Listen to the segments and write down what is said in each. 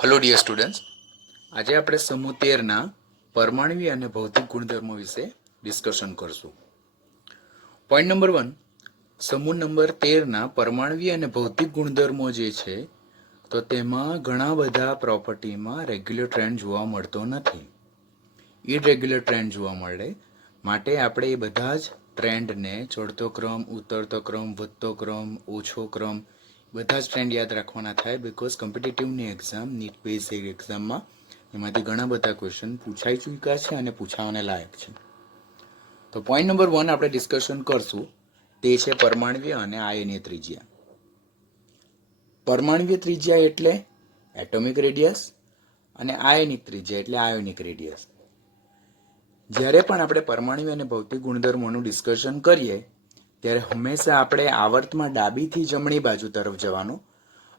Hello dear students, આજે આપણે સમૂહ 13ના પરમાણ્વીય અને ભૌતિક ગુણધર્મો વિશે ડિસ્કશન કરશું. પોઈન્ટ નંબર 1, સમૂહ નંબર 13ના પરમાણ્વીય અને ભૌતિક ગુણધર્મો જે છે તો તેમાં ઘણા બધા પ્રોપર્ટીમાં રેગ્યુલર ટ્રેન્ડ જોવા મળતો નથી. ઇરેગ્યુલર ટ્રેન્ડ જોવા મળે, માટે આપણે એ બધા જ ટ્રેન્ડને ચડતો ક્રમ, ઉતરતો ક્રમ, વધતો ક્રમ, ઓછો ક્રમ બધા જ ટ્રેન્ડ યાદ રાખવાના થાય. બિકોઝ કોમ્પિટિટિવની એક્ઝામ, નીટ બેઝ એક્ઝામમાં એમાંથી ઘણા બધા ક્વેશ્ચન પૂછાઈ ચૂક્યા છે અને પૂછાવાને લાયક છે. તો પોઈન્ટ નંબર 1 આપણે ડિસ્કશન કરશું, તે છે પરમાણ્વીય અને આયનીય ત્રિજ્યા. પરમાણ્વીય ત્રિજ્યા એટલે એટોમિક રેડિયસ અને આયનિક ત્રિજ્યા એટલે આયોનિક રેડિયસ. જ્યારે પણ આપણે પરમાણ્વીય અને ભૌતિક ગુણધર્મોનું ડિસ્કશન કરીએ ત્યારે હંમેશા આપણે આવર્તમાં ડાબીથી જમણી બાજુ તરફ જવાનો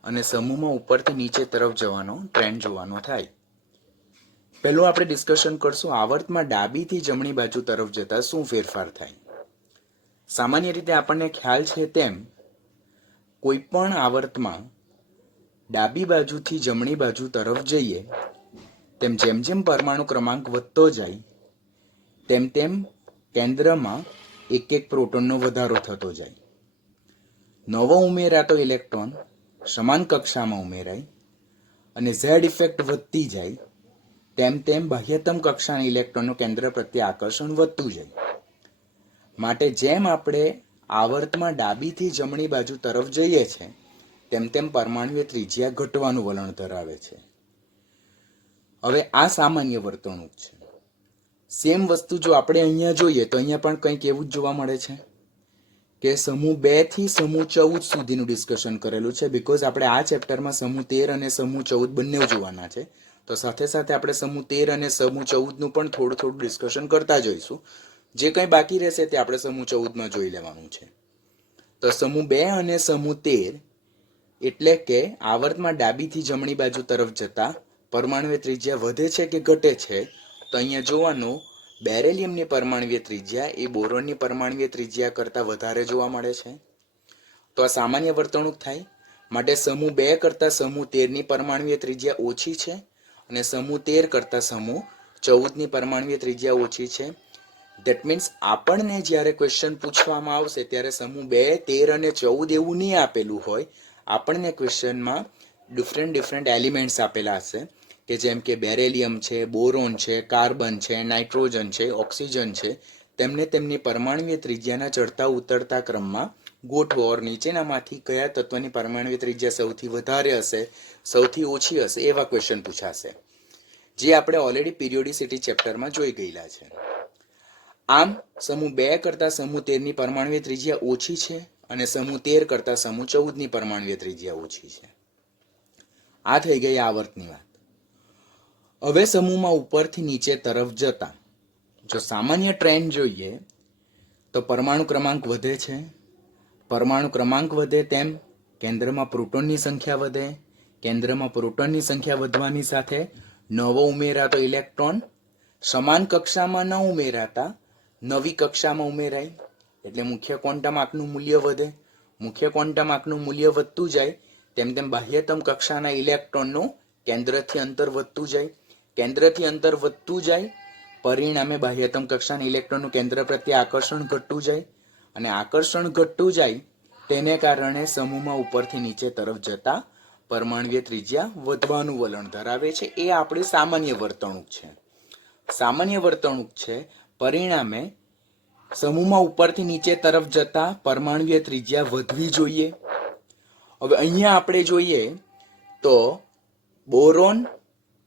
અને સમૂહમાં ઉપરથી નીચે તરફ જવાનો ટ્રેન્ડ જોવાનો થાય. પહેલું આપણે ડિસ્કશન કરશું આવર્તમાં ડાબીથી જમણી બાજુ તરફ જતા શું ફેરફાર થાય. સામાન્ય રીતે આપણને ખ્યાલ છે તેમ કોઈ પણ આવર્તમાં ડાબી બાજુથી જમણી બાજુ તરફ જઈએ તેમ જેમ જેમ પરમાણુ ક્રમાંક વધતો જાય તેમ તેમ કેન્દ્રમાં એક એક પ્રોટોનનો વધારો થતો જાય. નવો ઉમેરાતો ઇલેક્ટ્રોન સમાન કક્ષામાં ઉમેરાય અને ઝેડ ઇફેક્ટ વધતી જાય તેમ તેમ બાહ્યતમ કક્ષાના ઇલેક્ટ્રોનનું કેન્દ્ર પ્રત્યે આકર્ષણ વધતું જાય. માટે જેમ આપણે આવર્તમાં ડાબીથી જમણી બાજુ તરફ જઈએ છીએ તેમ તેમ પરમાણ્વીય ત્રિજ્યા ઘટવાનું વલણ ધરાવે છે. હવે આ સામાન્ય વર્તણૂક છે. સેમ વસ્તુ જો આપણે અહીંયા જોઈએ તો અહીંયા પણ કંઈક એવું જ જોવા મળે છે કે સમૂહ 2 થી સમૂહ 14 સુધીનું ડિસ્કશન કરેલું છે. બિકોઝ આપણે આ ચેપ્ટરમાં સમૂહ 13 અને સમૂહ 14 બંને જોવાના છે. તો સાથે સાથે આપણે સમૂહ 13 અને સમૂહ 14નું પણ થોડું થોડું ડિસ્કશન કરતા જોઈશું. જે કંઈ બાકી રહેશે તે આપણે સમૂહ 14માં જોઈ લેવાનું છે. તો સમૂહ 2 અને સમૂહ 13 એટલે કે આવર્તમાં ડાબીથી જમણી બાજુ તરફ જતા પરમાણ્વીય ત્રિજ્યા વધે છે કે ઘટે છે. તો અહીંયા જોવાનું, બેરેલિયમની પરમાણ્વીય ત્રિજ્યા એ બોરોનની પરમાણ્વીય ત્રિજ્યા કરતાં વધારે જોવા મળે છે. તો આ સામાન્ય વર્તણૂક થાય. માટે સમૂહ 2 કરતાં સમૂહ 13ની પરમાણ્વીય ત્રિજ્યા ઓછી છે અને સમૂહ 13 કરતાં સમૂહ 14ની પરમાણ્વીય ત્રિજ્યા ઓછી છે. ધેટ મીન્સ આપણને જ્યારે ક્વેશ્ચન પૂછવામાં આવશે ત્યારે સમૂહ 2, 13 અને 14 એવું નહીં આપેલું હોય. આપણને ક્વેશ્ચનમાં ડિફરન્ટ એલિમેન્ટ્સ આપેલા હશે કે જેમ કે બેરેલિયમ છે, બોરોન છે, કાર્બન છે, નાઇટ્રોજન છે, ઓક્સિજન છે. તેમને તેમની પરમાણ્વીય ત્રિજ્યાના ચડતા ઉતરતા ક્રમમાં ગોઠવો ઓર નીચેનામાંથી કયા તત્વની પરમાણ્વીય ત્રિજ્યા સૌથી વધારે હશે, સૌથી ઓછી હશે, એવા ક્વેશ્ચન પૂછાશે, જે આપણે ઓલરેડી પિરિયોડિસિટી ચેપ્ટરમાં જોઈ ગયેલા છે. આમ સમૂહ 2 કરતાં સમૂહ 13ની પરમાણ્વીય ત્રિજ્યા ઓછી છે અને સમૂહ 13 કરતાં સમૂહ 14ની પરમાણ્વીય ત્રિજ્યા ઓછી છે. આ થઈ ગઈ આવર્તની વાત. હવે સમૂહમાં ઉપરથી નીચે તરફ જતા જો સામાન્ય ટ્રેન્ડ જોઈએ તો પરમાણુ ક્રમાંક વધે છે. પરમાણુ ક્રમાંક વધે તેમ કેન્દ્રમાં પ્રોટોનની સંખ્યા વધે. કેન્દ્રમાં પ્રોટોનની સંખ્યા વધવાની સાથે નવો ઉમેરાતો ઇલેક્ટ્રોન સમાન કક્ષામાં ન ઉમેરાતા નવી કક્ષામાં ઉમેરાય. એટલે મુખ્ય ક્વોન્ટમ આંકનું મૂલ્ય વધે. મુખ્ય ક્વોન્ટમ આંકનું મૂલ્ય વધતું જાય તેમ તેમ બાહ્યતમ કક્ષાના ઇલેક્ટ્રોનનું કેન્દ્રથી અંતર વધતું જાય. કેન્દ્રથી અંતર વધતું જાય પરિણામે બાહ્યતમ કક્ષાના ઇલેક્ટ્રોનનું કેન્દ્ર પ્રત્યે આકર્ષણ ઘટતું જાય અને આકર્ષણ ઘટતું જાય તેને કારણે સમૂહમાં ઉપરથી નીચે તરફ જતા પરમાણ્વીય ત્રિજ્યા વધવાનું વલણ ધરાવે છે. એ આપણી સામાન્ય વર્તણૂક છે. સામાન્ય વર્તણૂક છે. પરિણામે સમૂહમાં ઉપરથી નીચે તરફ જતા પરમાણ્વીય ત્રિજ્યા વધવી જોઈએ. હવે અહીંયા આપણે જોઈએ તો બોરોન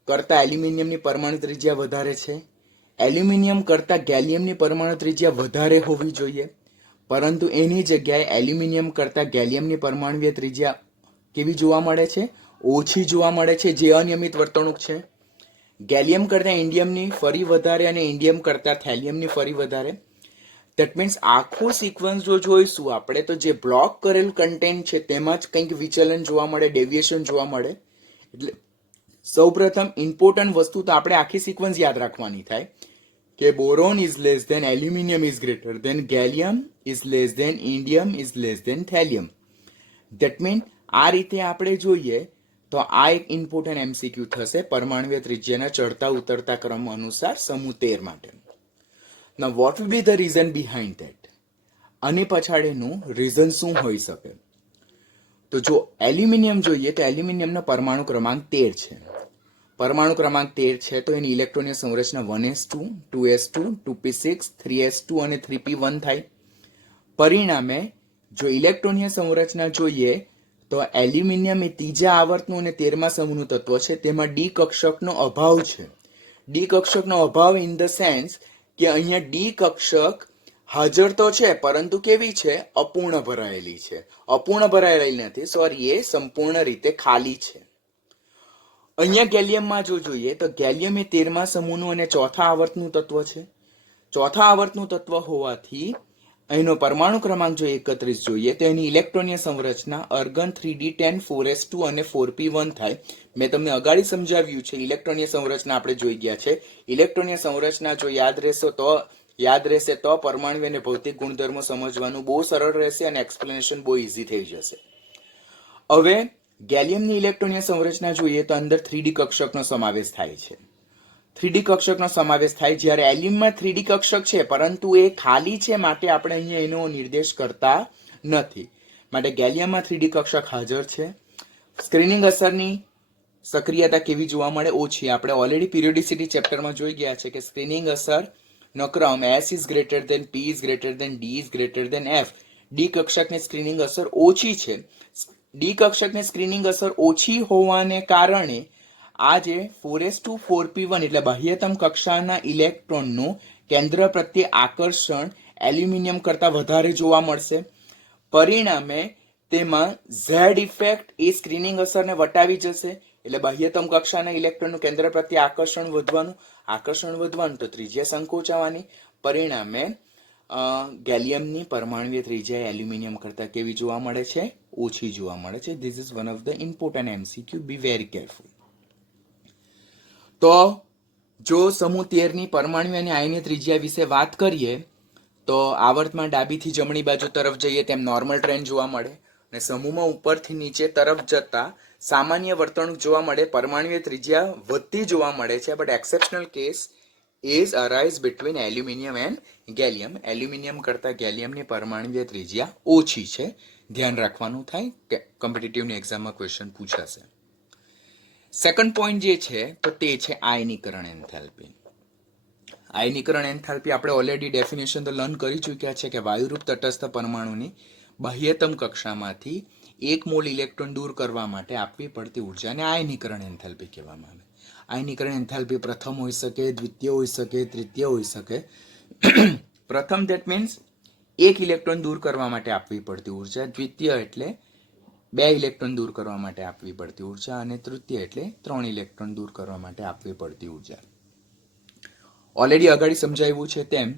કરતાં એલ્યુમિનિયમની પરમાણુ ત્રિજ્યા વધારે છે. એલ્યુમિનિયમ કરતાં ગેલિયમની પરમાણુ ત્રિજ્યા વધારે હોવી જોઈએ, પરંતુ એની જગ્યાએ એલ્યુમિનિયમ કરતાં ગેલિયમની પરમાણુય ત્રિજ્યા કેવી જોવા મળે છે? ઓછી જોવા મળે છે, જે અનિયમિત વર્તણૂક છે. ગેલિયમ કરતાં ઇન્ડિયમની ફરી વધારે અને ઇન્ડિયમ કરતાં થેલિયમની ફરી વધારે. ધેટ મીન્સ આખું સિક્વન્સ જો જોઈશું આપણે તો જે બ્લોક કરેલું કન્ટેન્ટ છે તેમાં જ કંઈક વિચલન જોવા મળે, ડેવિએશન જોવા મળે. એટલે સૌપ્રથમ ઇમ્પોર્ટન્ટ વસ્તુ તો આપણે આખી સિક્વન્સ યાદ રાખવાની થાય કે boron is less than aluminium is greater than gallium is less than indium is less than thallium. That mean આ રીતે આપણે જોઈએ તો આ એક ઇમ્પોર્ટન્ટ એમસીક્યુ થશે પરમાણુય ત્રિજ્યાના ચડતા ઉતરતા ક્રમ અનુસાર સમૂહ 13 માટે. નાઉ vote will be the reason behind that? આની પછાડીનું રીઝન શું હોઈ શકે? તો જો એલ્યુમિનિયમ જોઈએ તો એલ્યુમિનિયમનો પરમાણુ ક્રમાંક 13 છે. પરમાણુ ક્રમાંક 13 છે તો એની ઇલેક્ટ્રોનની સંરચના 1s2, 2s2, 2p6, 3s2 અને 3p1 થાય. પરિણામે જો ઇલેક્ટ્રોનીય સંરચના જોઈએ તો એલ્યુમિનિયમ એ ત્રીજા આવર્તનું અને 13મા સમૂહનું તત્વ છે. તેમાં ડી કક્ષકનો અભાવ છે. ડી કક્ષકનો અભાવ ઇન ધ સેન્સ કે અહીંયા ડી કક્ષક હાજર તો છે પરંતુ કેવી છે? અપૂર્ણ ભરાયેલી છે. અપૂર્ણ ભરાયેલી નથી, સોરી, એ સંપૂર્ણ રીતે ખાલી છે. અહીંયા ગેલિયમમાં જો જોઈએ તો ગેલિયમ એ 13મા સમૂહનું અને ચોથા આવર્તનું તત્વ છે. ચોથા આવર્તનું તત્વ હોવાથી અહીંનો પરમાણુ ક્રમાંક જો 31 જોઈએ તો એની ઇલેક્ટ્રોનીય સંરચના અર્ગન 3d10, 4s2 અને 4p1 થાય. મેં તમને અગાડી સમજાવ્યું છે. ઇલેક્ટ્રોનીય સંરચના આપણે જોઈ ગયા છે. ઇલેક્ટ્રોનીય સંરચના જો યાદ રહેશે તો પરમાણુ અને ભૌતિક ગુણધર્મો સમજવાનું બહુ સરળ રહેશે અને એક્સપ્લેનેશન બહુ ઈઝી થઈ જશે. હવે ગેલિયમની ઇલેક્ટ્રોનીય સંરચના જોઈએ તો અંદર 3d કક્ષકનો સમાવેશ થાય છે. 3d કક્ષકનો સમાવેશ થાય જ્યારે એલ્યુમિનિયમમાં 3d કક્ષક છે પરંતુ એ ખાલી છે, માટે આપણે અહીંયા એનો નિર્દેશ કરતા નથી. માટે ગેલિયમમાં 3d કક્ષક હાજર છે. સ્ક્રીનિંગ અસરની સક્રિયતા કેવી જોવા મળે? ઓછી. આપણે ઓલરેડી પિરિયોડિસિટી ચેપ્ટરમાં જોઈ ગયા છે કે સ્ક્રીનિંગ અસર નો ક્રમ S is greater than P is greater than D is greater than F. D કક્ષકની સ્ક્રીનિંગ અસર ઓછી છે. ડી કક્ષકની સ્ક્રીનિંગ અસર ઓછી હોવાને કારણે આ જે 4s2, 4p1 એટલે બાહ્યતમ કક્ષાના ઇલેક્ટ્રોનનું કેન્દ્ર પ્રત્યે આકર્ષણ એલ્યુમિનિયમ કરતા વધારે જોવા મળશે. પરિણામે તેમાં ઝેડ ઇફેક્ટ એ સ્ક્રીનિંગ અસરને વટાવી જશે. એટલે બાહ્યતમ કક્ષાના ઇલેક્ટ્રોનનું કેન્દ્ર પ્રત્યે આકર્ષણ વધવાનું તો ત્રિજ્યા સંકોચાવાની. પરિણામે ગેલિયમની પરમાણુય ત્રિજ્યા એલ્યુમિનિયમ કરતા કેવી જોવા મળે છે? ઓછી જોવા મળે છે. This is one of the important MCQ. Be very careful. તો જો સમૂહ 13 ની પરમાણુ અને આયનીય ત્રિજ્યા વિશે વાત કરીએ તો આવર્તમાં ડાબીથી જમણી બાજુ તરફ જઈએ તેમ નોર્મલ ટ્રેન્ડ જોવા મળે અને સમૂહમાં ઉપરથી નીચે તરફ જતા સામાન્ય વર્તણૂક જોવા મળે. પરમાણુય ત્રિજ્યા વધતી જોવા મળે છે. But exceptional case is arise between aluminium and gallium. Aluminium કરતા ગેલિયમની પરમાણુય ત્રિજ્યા ઓછી છે. ધ્યાન રાખવાનું થાય કે કોમ્પિટિટિવની એક્ઝામમાં ક્વેશ્ચન પૂછાશે. સેકન્ડ પોઈન્ટ જે છે તો તે છે આયનીકરણ એન્થાલ્પી. આયનીકરણ એન્થાલ્પી આપણે ઓલરેડી ડેફિનેશન તો લર્ન કરી ચૂક્યા છે કે વાયુરૂપ તટસ્થ પરમાણુની બાહ્યતમ કક્ષામાંથી 1 મોલ ઇલેક્ટ્રોન દૂર કરવા માટે આપવી પડતી ઉર્જાને આયનીકરણ એન્થાલ્પી કહેવામાં આવે. આયનીકરણ એન્થાલ્પી પ્રથમ હોઈ શકે, દ્વિતીય હોઈ શકે, તૃતીય હોઈ શકે. પ્રથમ ધેટ મીન્સ 1 ઇલેક્ટ્રોન દૂર કરવા માટે આપવી પડતી ઉર્જા, દ્વિતીય એટલે 2 ઇલેક્ટ્રોન દૂર કરવા માટે આપવી પડતી ઉર્જા અને તૃતીય એટલે 3 ઇલેક્ટ્રોન દૂર કરવા માટે આપવી પડતી ઉર્જા. ઓલરેડી અગાડી સમજાવ્યું છે તેમ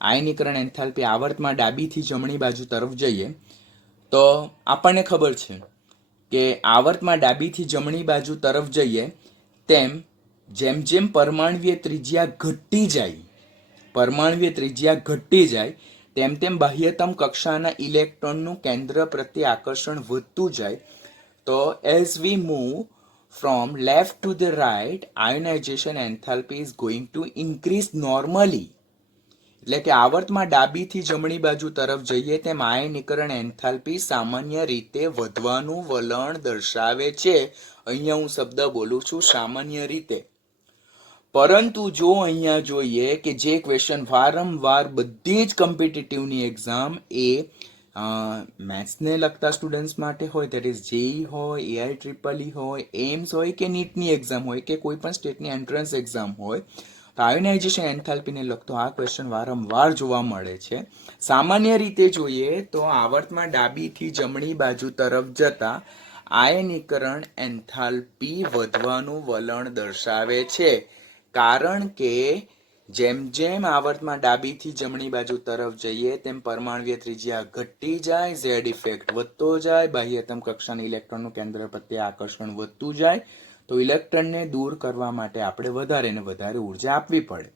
આયનીકરણ એન્થાલ્પી આવર્તમાં ડાબીથી જમણી બાજુ તરફ જઈએ તો આપણને ખબર છે કે આવર્તમાં ડાબીથી જમણી બાજુ તરફ જઈએ તેમ જેમ જેમ પરમાણુય ત્રિજ્યા ઘટતી જાય તેમ તેમ બાહ્યતમ કક્ષાના ઇલેક્ટ્રોનનું કેન્દ્ર પ્રત્યે આકર્ષણ વધતું જાય. તો as we move from left to the right, ionization enthalpy is going to increase normally. એટલે કે આવર્તમાં ડાબીથી જમણી બાજુ તરફ જઈએ તેમ આયનીકરણ એન્થાલ્પી સામાન્ય રીતે વધવાનું વલણ દર્શાવે છે. અહીંયા હું શબ્દ બોલું છું સામાન્ય રીતે. પરંતુ જો અહીંયા જોઈએ કે જે ક્વેશ્ચન વારંવાર બધી જ કોમ્પિટિટિવની એક્ઝામ એ મેથ્સને લગતા સ્ટુડન્ટ્સ માટે હોય, દેટ ઇઝ જેઈ હોય, AI-EEE હોય, એમ્સ હોય કે નીટની એક્ઝામ હોય કે કોઈ પણ સ્ટેટની એન્ટ્રન્સ એક્ઝામ હોય, તો આયોનાઇઝેશન એન્થાલ્પીને લગતો આ ક્વેશ્ચન વારંવાર જોવા મળે છે. સામાન્ય રીતે જોઈએ તો આવર્તમાં ડાબીથી જમણી બાજુ તરફ જતા આયનીકરણ એન્થાલ્પી વધવાનું વલણ દર્શાવે છે. કારણ કે જેમ જેમ આવર્તમાં ડાબીથી જમણી બાજુ તરફ જઈએ તેમ પરમાણુય ત્રિજ્યા ઘટતી જાય, ઝેડ ઇફેક્ટ વધતો જાય, બાહ્યતમ કક્ષાના ઇલેક્ટ્રોનનું કેન્દ્ર પ્રત્યે આકર્ષણ વધતું જાય, તો ઇલેક્ટ્રોનને દૂર કરવા માટે આપણે વધારે ને વધારે ઉર્જા આપવી પડે.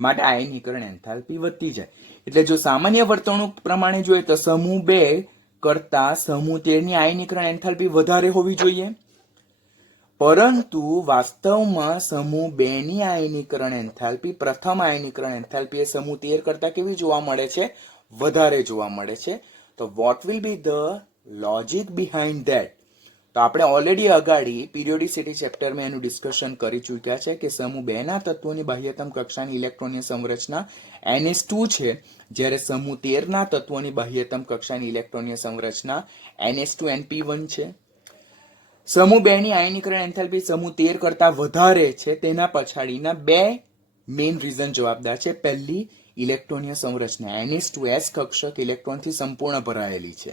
માટે આયનીકરણ એન્થાલ્પી વધતી જાય. એટલે જો સામાન્ય વર્તણૂક પ્રમાણે જોઈએ તો સમૂહ 2 કરતા સમૂહ 13 ની આયનીકરણ એન્થાલ્પી વધારે હોવી જોઈએ. પરંતુ વાસ્તવમાં સમૂહ 2 ની આયનીકરણ એન્થાલ્પી પ્રથમ આયનીકરણ એન્થાલ્પી એ સમૂહ 13 કરતા કેવી જોવા મળે છે? વધારે જોવા મળે છે. તો what will be the logic behind that? તો આપણે ઓલરેડી અગાડી પીરિયોડિસિટી ચેપ્ટરમાં એનું ડિસ્કશન કરી ચૂક્યા છે કે સમૂહ 2 ના તત્વોની બાહ્યતમ કક્ષાની ઇલેક્ટ્રોનની સંરચના NH2 છે, જ્યારે સમૂહ 13 ના તત્વોની બાહ્યતમ કક્ષાની ઇલેક્ટ્રોનની સંરચના NH2NP1 છે. સમૂહ 2 ની આયનીકરણ એન્થાલ્પી સમૂહ 13 કરતા વધારે છે, તેના પછાડીના બે મેઇન રીઝન જવાબદાર છે. પહેલી, ઇલેક્ટ્રોનીય સંરચના NH2S કક્ષક ઇલેક્ટ્રોનથી સંપૂર્ણ ભરાયેલી છે,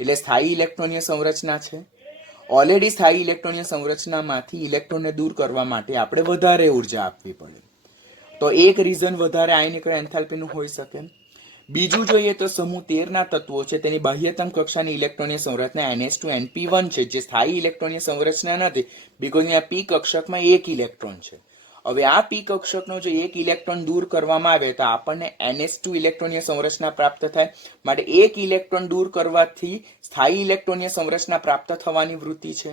એટલે સ્થાયી ઇલેક્ટ્રોનીય સંરચના છે. ઓલરેડી સ્થાયી ઇલેક્ટ્રોનીય સંરચનામાંથી ઇલેક્ટ્રોનને દૂર કરવા માટે આપણે વધારે ઉર્જા આપવી પડે, તો એક રીઝન વધારે આયનીકરણ એન્થાલ્પીનું હોઈ શકે. બીજું જોઈએ તો સમૂહ 13 ના તત્વો છે તેની બાહ્યતમ કક્ષાની ઇલેક્ટ્રોનીય સંરચના NH2NP1 છે, જે સ્થાયી ઇલેક્ટ્રોનીય સંરચના નથી, બીકોઝ અહીંયા પી કક્ષકમાં એક ઇલેક્ટ્રોન છે. હવે આ પી કક્ષકનો જો એક ઇલેક્ટ્રોન દૂર કરવામાં આવે તો આપણને NH2 ઇલેક્ટ્રોનીય સંરચના પ્રાપ્ત થાય. માટે એક ઇલેક્ટ્રોન દૂર કરવાથી સ્થાયી ઇલેક્ટ્રોનીય સંરચના પ્રાપ્ત થવાની વૃત્તિ છે.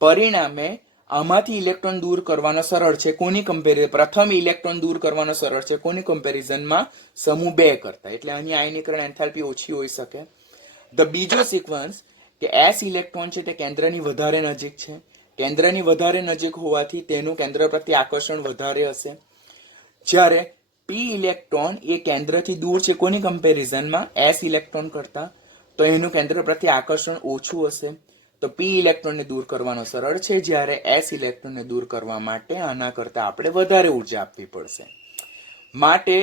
પરિણામે આમાંથી ઇલેક્ટ્રોન દૂર કરવાનો સરળ છે. કોની કમ્પેરિઝન? પ્રથમ ઇલેક્ટ્રોન દૂર કરવાનો સરળ છે કોની કમ્પેરિઝનમાં? સમૂહ 2 કરતા. એટલે અહીં આયનીકરણ એન્થાલ્પી ઓછી હોઈ શકે. ધ બીજો સિક્વન્સ કે S ઇલેક્ટ્રોન છે તે કેન્દ્રની વધારે નજીક છે. કેન્દ્રની વધારે નજીક હોવાથી તેનું કેન્દ્ર પ્રત્યે આકર્ષણ વધારે હશે, જ્યારે પી ઇલેક્ટ્રોન એ કેન્દ્રથી દૂર છે કોની કમ્પેરિઝનમાં? S ઇલેક્ટ્રોન કરતા, તો એનું કેન્દ્ર પ્રત્યે આકર્ષણ ઓછું હશે. તો પી ઇલેક્ટ્રોનને દૂર કરવાનો સરળ છે, જ્યારે S ઇલેક્ટ્રોનને દૂર કરવા માટે આના કરતા આપણે વધારે ઉર્જા આપવી પડશે. માટે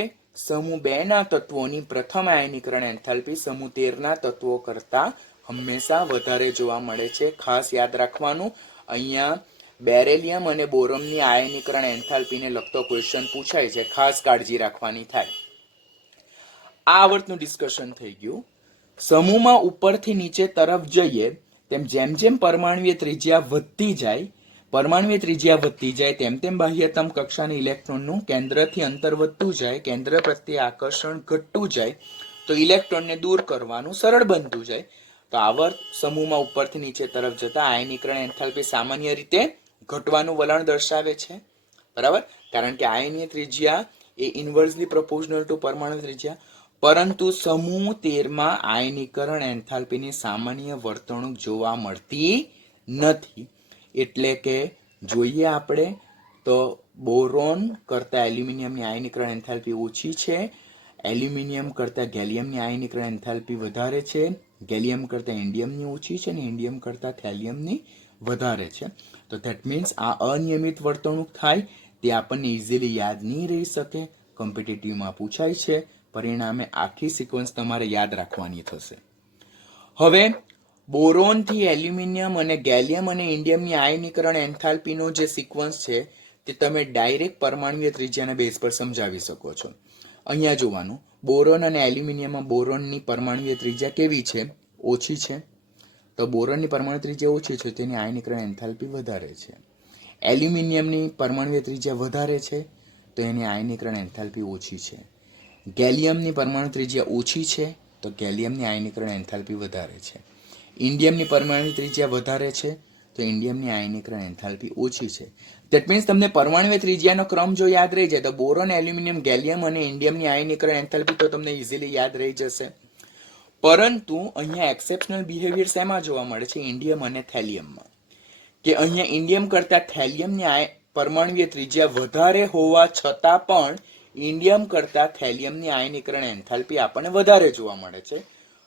સમૂહ 2 ના તત્વોની પ્રથમ આયનીકરણ એન્થાલ્પી સમૂહ 13 ના તત્વો કરતા હંમેશા વધારે જોવા મળે છે. ખાસ યાદ રાખવાનું, અહીંયા બેરેલિયમ અને બોરોનની આયનીકરણ એન્થાલ્પીને લગતો ક્વેશ્ચન પૂછાય છે, ખાસ કાળજી રાખવાની થાય. આ આવર્તનું ડિસ્કશન થઈ ગયું. સમૂહમાં ઉપરથી નીચે તરફ જઈએ તેમ જેમ જેમ પરમાણુય ત્રિજ્યા વધતી જાય તેમ તેમ બાહ્યતમ કક્ષાની ઇલેક્ટ્રોનનું કેન્દ્રથી અંતર વધતું જાય, કેન્દ્ર પ્રત્યે આકર્ષણ ઘટતું જાય, તો ઇલેક્ટ્રોનને દૂર કરવાનું સરળ બનતું જાય. તો આવર્ત સમૂહમાં ઉપરથી નીચે તરફ જતા આયનીકરણ એન્થાલ્પી સામાન્ય રીતે ઘટવાનું વલણ દર્શાવે છે, બરાબર? કારણ કે આયનીય ત્રિજ્યા એ ઇન્વર્સલી પ્રોપોર્શનલ ટુ પરમાણુ ત્રિજ્યા. પરંતુ સમૂહ 13 માં આયનીકરણ એન્થાલ્પીની સામાન્ય વર્તણૂક જોવા મળતી નથી. એટલે કે જોઈએ આપણે તો બોરોન કરતા એલ્યુમિનિયમની આયનીકરણ એન્થાલ્પી ઓછી છે, એલ્યુમિનિયમ કરતા ગેલિયમની આયનીકરણ એન્થાલ્પી વધારે છે, ગેલિયમ કરતા ઇન્ડિયમની ઓછી છે અને ઇન્ડિયમ કરતા થેલિયમની વધારે છે. તો ધેટ મીન્સ આ અનિયમિત વર્તણૂક થાય તે આપણને ઇઝીલી યાદ નહીં રહી શકે, કોમ્પિટિટિવમાં પૂછાય છે. પરિણામે આખી સિક્વન્સ તમારે યાદ રાખવાની થશે. હવે બોરોનથી એલ્યુમિનિયમ અને ગેલિયમ અને ઇન્ડિયમની આયનીકરણ એન્થાલ્પીનો જે સિક્વન્સ છે તે તમે ડાયરેક્ટ પરમાણુય ત્રિજ્યાના બેઝ પર સમજાવી શકો છો. અહીંયા જોવાનું, બોરોન અને એલ્યુમિનિયમમાં બોરોનની પરમાણુય ત્રિજ્યા કેવી છે? ઓછી છે. તો બોરોનની પરમાણુ ત્રિજ્યા ઓછી છે, તેની આયનીકરણ એન્થાલ્પી વધારે છે. એલ્યુમિનિયમની પરમાણુય ત્રિજ્યા વધારે છે, તો એની આયનીકરણ એન્થાલ્પી ઓછી છે. ગેલિયમની પરમાણુ ત્રિજ્યા ઓછી છે, તો ગેલિયમની આયનીકરણ એન્થાલ્પી વધારે છે. ઇન્ડિયમની પરમાણુ ત્રિજ્યા વધારે છે, તો ઇન્ડિયમની આયનીકરણ એન્થાલ્પી ઓછી છે. ધેટ મીન્સ તમને પરમાણુ ત્રિજ્યાનો ક્રમ જો યાદ રહી જાય તો બોરોન, એલ્યુમિનિયમ, ગેલિયમ અને ઇન્ડિયમની આયનીકરણ એન્થાલ્પી તો તમને ઇઝીલી યાદ રહી જશે. પરંતુ અહીંયા એક્સેપ્શનલ બિહેવિયર શેમાં જોવા મળે છે? ઇન્ડિયમ અને થેલિયમમાં. કે અહીંયા ઇન્ડિયમ કરતા થેલિયમની પરમાણુય ત્રિજ્યા વધારે હોવા છતાં પણ ઇન્ડિયમ કરતા થેલિયમની આયનીકરણ એન્થાલ્પી આપણને વધારે જોવા મળે છે.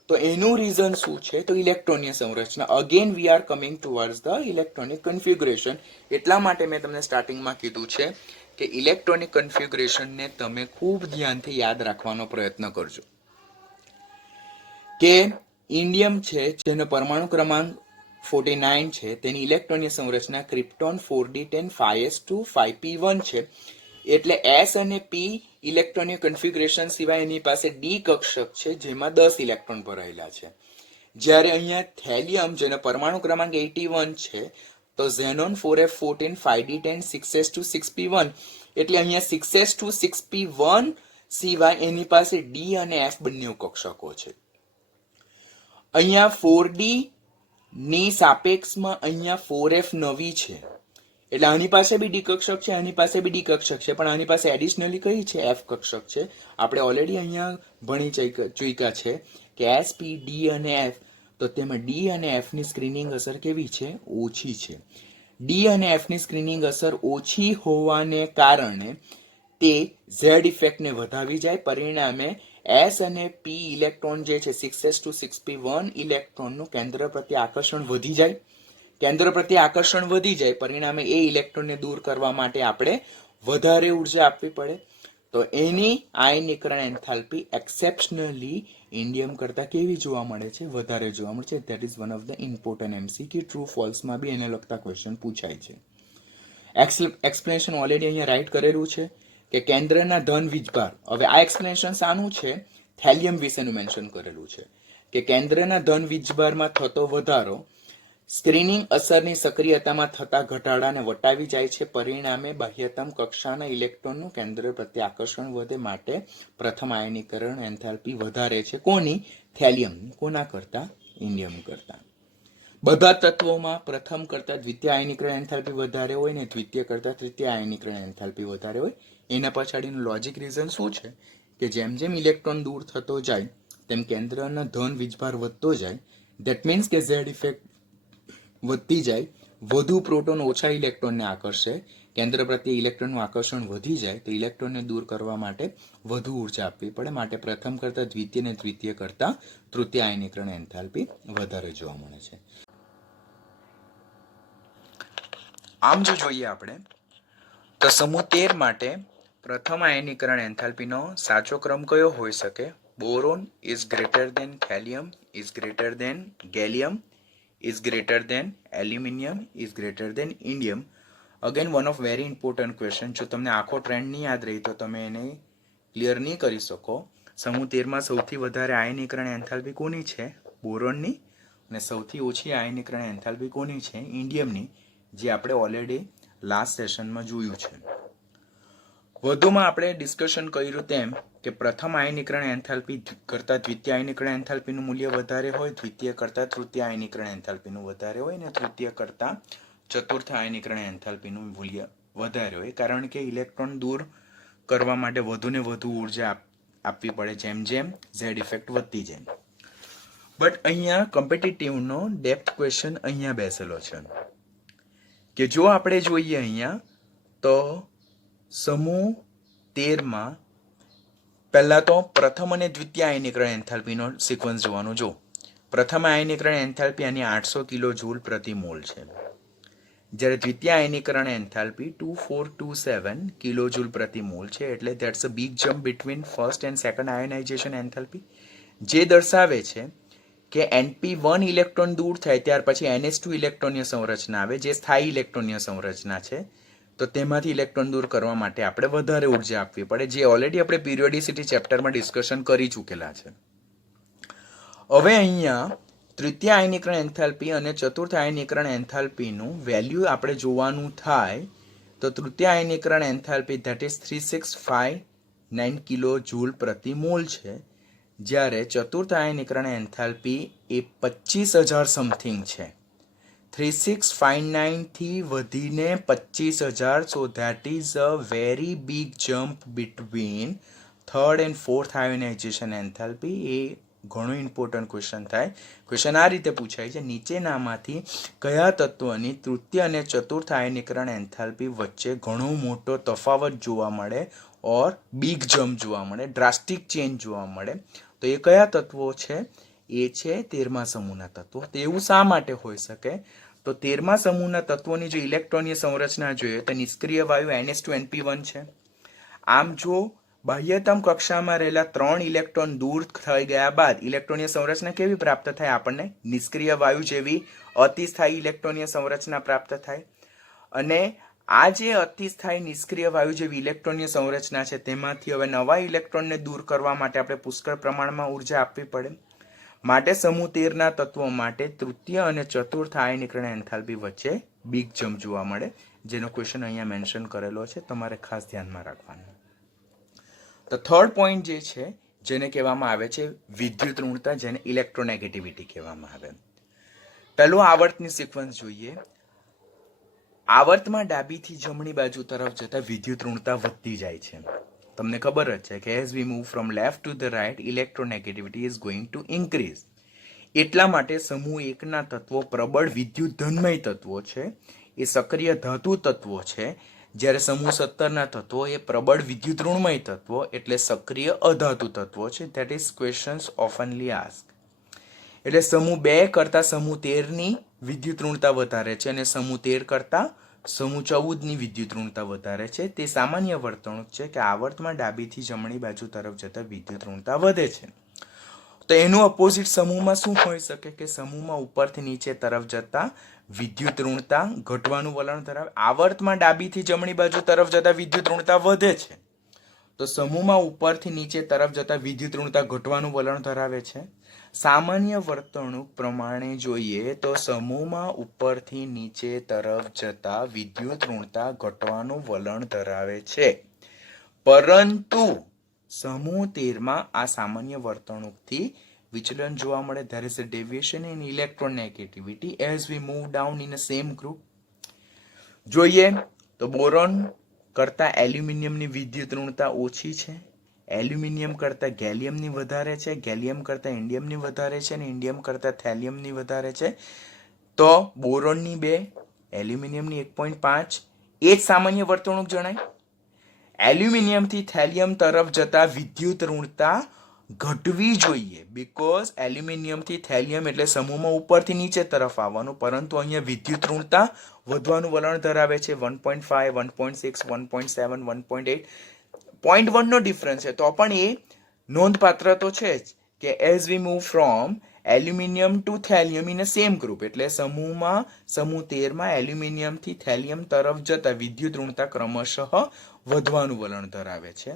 તો એનું રીઝન શું છે? તો ઇલેક્ટ્રોનીય સંરચના. Again we are coming towards the electronic configuration. એટલા માટે મેં તમને સ્ટાર્ટિંગમાં કીધું છે કે ઇલેક્ટ્રોનિક કન્ફિગ્યુરેશનને તમે ખૂબ ધ્યાનથી યાદ રાખવાનો પ્રયત્ન કરજો. કે ઇન્ડિયમ છે જેનો પરમાણુ ક્રમાંક 49 છે, તેની ઇલેક્ટ્રોનીય સંરચના ક્રિપ્ટોન 4d10 5s2 5p1 છે. એટલે S અને P ઇલેક્ટ્રોનિક કન્ફિગ્યુરેશન સિવાય એની પાસે D કક્ષક છે જેમાં 10 ઇલેક્ટ્રોન ભરાયેલા છે. જ્યારે અહીંયા થેલિયમ જેનો પરમાણુ ક્રમાંક 81 છે, તો xenon 4f14 5d10 6s2 6p1, એટલે અહીંયા 6s2 6p1 સિવાય એની પાસે D અને F બંને કક્ષકો છે. અહીંયા 4d ની સાપેક્ષમાં અહીંયા 4f નવી છે, એટલે આની પાસે બી ડી કક્ષક છે, આની પાસે બી ડી કક્ષક છે, પણ આની પાસે એડિશનલી કઈ છે? એફ કક્ષક છે. આપણે ઓલરેડી અહીંયા ભણી ચૂક્યા છે કે એસ, પી, ડી અને એફ, તો તેમાં ડી અને એફની સ્ક્રીનિંગ અસર કેવી છે? ઓછી છે. ડી અને એફની સ્ક્રીનિંગ અસર ઓછી હોવાને કારણે તે ઝેડ ઇફેક્ટને વધાવી જાય, પરિણામે એસ અને પી ઇલેક્ટ્રોન જે છે 6s to 6p1 ઇલેક્ટ્રોનનું કેન્દ્ર પ્રત્યે આકર્ષણ વધી જાય. કેન્દ્ર પ્રત્યે આકર્ષણ વધી જાય, પરિણામે એ ઇલેક્ટ્રોનને દૂર કરવા માટે આપણે વધારે ઉર્જા આપવી પડે. તો એની આયનીકરણ એન્થાલ્પી એક્સેપ્શનલી ઇન્ડિયમ કરતાં કેવી જોવા મળે છે? વધારે જોવા મળે છે. That is one of the important MCQ. True ફોલ્સમાં બી એને લગતા ક્વેશ્ચન પૂછાય છે. એક્સપ્લેનેશન ઓલરેડી અહીંયા રાઇટ કરેલું છે કે કેન્દ્રના ધન વીજભાર. હવે આ એક્સપ્લેનેશન શાનું છે? થેલિયમ વિશેનું મેન્શન કરેલું છે કે કેન્દ્રના ધન વીજભારમાં થતો વધારો સ્ક્રીનિંગ અસરની સક્રિયતામાં થતા ઘટાડાને વટાવી જાય છે, પરિણામે બાહ્યતમ કક્ષાના ઇલેક્ટ્રોનનું કેન્દ્ર પ્રત્યે આકર્ષણ વધે, માટે પ્રથમ આયનીકરણ એન્થાલ્પી વધારે છે. કોની? થેલિયમ. કોના કરતા? ઇન્ડિયમ કરતા. બધા તત્વોમાં પ્રથમ કરતા દ્વિતીય આયનીકરણ એન્થાલ્પી વધારે હોય ને દ્વિતીય કરતા તૃતીય આયનીકરણ એન્થાલ્પી વધારે હોય. એના પછાડીનું લોજિક રીઝન શું છે કે જેમ જેમ ઇલેક્ટ્રોન દૂર થતો જાય તેમ કેન્દ્રના ધન વીજભાર વધતો જાય. ધેટ મીન્સ કે ઝેડ ઇફેક્ટ વધતી જાય, વધુ પ્રોટોન ઓછા ઇલેક્ટ્રોનને આકર્ષે, કેન્દ્ર પ્રત્યે ઇલેક્ટ્રોનનું આકર્ષણ વધી જાય, તો ઇલેક્ટ્રોનને દૂર કરવા માટે વધુ ઉર્જા આપવી પડે, માટે પ્રથમ કરતા દ્વિતીય અને દ્વિતીય કરતા તૃતીય આયનીકરણ એન્થાલ્પી વધારે જોવા મળે છે. આમ જો જોઈએ આપણે તો સમૂહ 13 માટે પ્રથમ આયનીકરણ એન્થાલ્પીનો સાચો ક્રમ કયો હોઈ શકે? Boron is greater than thallium is greater than gallium is greater than aluminium is greater than indium. Again one of very important question. જો તમને આખો ટ્રેન્ડ નહીં યાદ રહી તો તમે એને ક્લિયર નહીં કરી શકો. સમૂહ 13માં સૌથી વધારે આયનીકરણ એન્થાલ્પી કોની છે? બોરોનની. અને સૌથી ઓછી આયનીકરણ એન્થાલ્પી કોની છે? ઇન્ડિયમની, જે આપણે ઓલરેડી લાસ્ટ સેશનમાં જોયું છે. વધુમાં આપણે ડિસ્કશન કર્યું તેમ કે પ્રથમ આયનીકરણ એન્થાલ્પી કરતાં દ્વિતીય આયનીકરણ એન્થાલ્પીનું મૂલ્ય વધારે હોય, દ્વિતીય કરતાં તૃતીય આયનીકરણ એન્થાલ્પીનું વધારે હોય, અને તૃતીય કરતાં ચતુર્થ આયનીકરણ એન્થાલ્પીનું મૂલ્ય વધારે હોય, કારણ કે ઇલેક્ટ્રોન દૂર કરવા માટે વધુને વધુ ઉર્જા આપવી પડે જેમ જેમ ઝેડ ઇફેક્ટ વધતી જાય. બટ અહીંયા કોમ્પિટિટિવનો ડેપ્થ ક્વેશ્ચન અહીંયા બેસેલો છે કે જો આપણે જોઈએ અહીંયા તો સમૂહ 13માં પહેલા તો પ્રથમ અને દ્વિતીય આયનીકરણ એન્થાલ્પીનો સિક્વન્સ જોવાનું. જો પ્રથમ આયનીકરણ એન્થાલ્પી આની 800 કિલો જૂલ પ્રતિ મોલ છે, જ્યારે દ્વિતીય આયનીકરણ એન્થાલ્પી 2427 કિલો જૂલ પ્રતિ મોલ છે. એટલે that's a big jump between first and second ionisation enthalpy, જે દર્શાવે છે કે NP1 ઇલેક્ટ્રોન દૂર થાય ત્યાર પછી NH2 ઇલેક્ટ્રોનીય સંરચના આવે, જે સ્થાયી ઇલેક્ટ્રોનીય સંરચના છે. તો તેમાંથી ઇલેક્ટ્રોન દૂર કરવા માટે આપણે વધારે ઉર્જા આપવી પડે, જે ઓલરેડી આપણે પીરિયોડિસિટી ચેપ્ટરમાં ડિસ્કશન કરી ચૂકેલા છે. હવે અહીંયા તૃતીય આયનીકરણ એન્થાલ્પી અને ચતુર્થ આયનીકરણ એન્થાલ્પીનું વેલ્યુ આપણે જોવાનું થાય તો તૃતીય આયનીકરણ enthalpy that is 3659 kilo joule પ્રતિ મોલ છે, જ્યારે ચતુર્થ આયનીકરણ એન્થાલ્પી એ 25,000 સમથિંગ છે. 3659 થી વધીને 25,000. So that is a very big jump between third and fourth ionization enthalpy. એ ઘણો ઇમ્પોર્ટન્ટ ક્વેશ્ચન થાય. ક્વેશ્ચન આ રીતે પૂછાય છે, નીચેનામાંથી કયા તત્વની તૃતીય અને ચતુર્થ આયનીકરણ એન્થાલ્પી વચ્ચે ઘણો મોટો તફાવત જોવા મળે ઓર બિગ જમ્પ જોવા મળે, ડ્રાસ્ટિક ચેન્જ જોવા મળે? તો એ કયા તત્વો છે? એ છે 13મા સમૂહના તત્વો. તો એવું શા માટે હોઈ શકે? તો 13મા સમૂહના તત્વોની જો ઇલેક્ટ્રોનીય સંરચના જોઈએ તો નિષ્ક્રિય વાયુ NH2NP1 છે. આમ જો બાહ્યતમ કક્ષામાં રહેલા 3 ઇલેક્ટ્રોન દૂર થઈ ગયા બાદ ઇલેક્ટ્રોનીય સંરચના કેવી પ્રાપ્ત થાય? આપણને નિષ્ક્રિય વાયુ જેવી અતિસ્થાયી ઇલેક્ટ્રોનીય સંરચના પ્રાપ્ત થાય. અને આ જે અતિસ્થાયી નિષ્ક્રિય વાયુ જેવી ઇલેક્ટ્રોનીય સંરચના છે તેમાંથી હવે નવા ઇલેક્ટ્રોનને દૂર કરવા માટે આપણે પુષ્કળ પ્રમાણમાં ઉર્જા આપવી પડે. માટે સમૂહ 13ના તત્વો માટે તૃતીય અને ચતુર્થ આયનીકરણ એન્થાલ્પી વચ્ચે બિગ જમ્પ જોવા મળે, જેનો ક્વેશ્ચન અહીંયા મેન્શન કરેલો છે, તમારે ખાસ ધ્યાનમાં રાખવાનો. તો થર્ડ પોઈન્ટ જે છે જેને કહેવામાં આવે છે વિદ્યુત ઋણતા, જેને ઇલેક્ટ્રોનેગેટિવિટી કહેવામાં આવે. પહેલું આવર્તની સિક્વન્સ જોઈએ. આવર્તમાં ડાબીથી જમણી બાજુ તરફ જતા વિદ્યુત ઋણતા વધતી જાય છે. તમને ખબર જ છે કે as we move from left to the right electronegativity is going to increase. એટલા માટે સમૂહ એકના તત્વો પ્રબળ વિદ્યુત ધનમય તત્વો છે, એ સક્રિય ધાતુ તત્વો છે, જ્યારે સમૂહ 17ના તત્વો એ પ્રબળ વિદ્યુત ઋણમય તત્વો એટલે સક્રિય અધાતુ તત્વો છે. That is questions oftenly ask. એટલે સમૂહ 2 કરતા સમૂહ 13ની વિદ્યુત ઋણતા વધારે છે અને સમૂહ 13 કરતા સમૂહ 14ની વિદ્યુત ઋણતા વધારે છે. તે સામાન્ય વર્તણૂક છે કે આવર્તમાં ડાબીથી જમણી બાજુ તરફ જતા વિદ્યુત ઋણતા વધે છે. તો એનું અપોઝિટ સમૂહમાં શું હોઈ શકે કે સમૂહમાં ઉપરથી નીચે તરફ જતા વિદ્યુત ઋણતા ઘટવાનું વલણ ધરાવે. આવર્તમાં ડાબીથી જમણી બાજુ તરફ જતા વિદ્યુત ઋણતા વધે છે, તો સમૂહમાં ઉપરથી નીચે તરફ જતા વિદ્યુત ઋણતા ઘટવાનું વલણ ધરાવે છે. સામાન્ય વર્તણૂક પ્રમાણે જોઈએ તો સમૂહમાં ઉપરથી નીચે તરફ જતા વિદ્યુત ઋણતા ઘટવાનું વલણ ધરાવે છે, પરંતુ સમૂહ 13માં આ સામાન્ય વર્તણૂકથી વિચલન જોવા મળે. There is a deviation in electronegativity as we move down in a same group. જોઈએ તો બોરોન કરતા એલ્યુમિનિયમની વિદ્યુત ઋણતા ઓછી છે, એલ્યુમિનિયમ કરતા ગેલિયમની વધારે છે, ગેલિયમ કરતા ઇન્ડિયમની વધારે છે અને ઇન્ડિયમ કરતા થેલિયમની વધારે છે. તો બોરોનની 2, એલ્યુમિનિયમની 1.5 એ જ સામાન્ય વર્તણૂક જણાય. એલ્યુમિનિયમથી થેલિયમ તરફ જતા વિદ્યુત ઋણતા ઘટવી જોઈએ, બીકોઝ એલ્યુમિનિયમથી થેલિયમ એટલે સમૂહમાં ઉપરથી નીચે તરફ આવવાનું, પરંતુ અહીંયા વિદ્યુત ઋણતા વધવાનું વલણ ધરાવે છે. 1.5, 1.6, 1.7, 1.8, 0.1 નો ડિફરન્સ છે, તો પણ એ નોંધપાત્ર તો છે જ કે as we move from aluminium to thallium in a same group એટલે સમૂહ 13માં એલ્યુમિનિયમથી થેલિયમ તરફ જતા વિદ્યુત ઋણતા ક્રમશઃ વધવાનું વલણ ધરાવે છે.